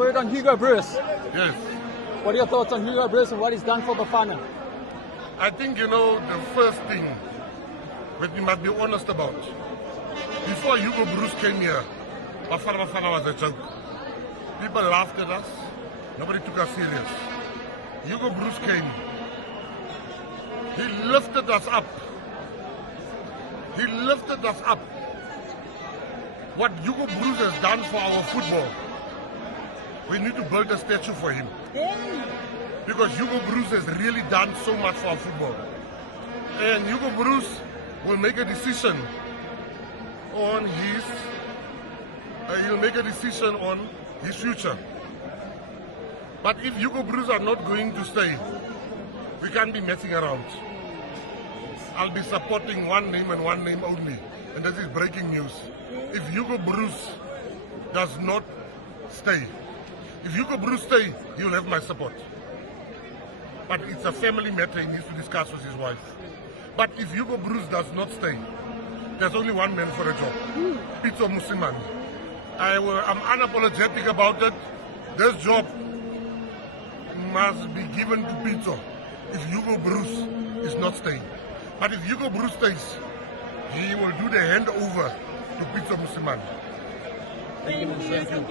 word on Hugo Broos. Yes. What are your thoughts on Hugo Broos and what he's done for Bafana? I think, the first thing that we must be honest about, before Hugo Broos came here, Bafana was a joke. People laughed at us. Nobody took us serious. Hugo Broos came. He lifted us up. He lifted us up. What Hugo Broos has done for our football, we need to build a statue for him. Because Hugo Broos has really done so much for our football. And Hugo Broos will make a decision on his future. But if Hugo Broos are not going to stay, we can't be messing around. I'll be supporting one name and one name only, and this is breaking news. If Hugo Broos does not stay, if Hugo Broos stay, he will have my support. But it's a family matter he needs to discuss with his wife. But if Hugo Broos does not stay, there's only one man for a job, Pitso Mosimane. I'm unapologetic about it. This job must be given to Pitso if Hugo Broos is not staying. But if Hugo Broos stays, he will do the handover to Pitso Mosimane. Thank you, Minister.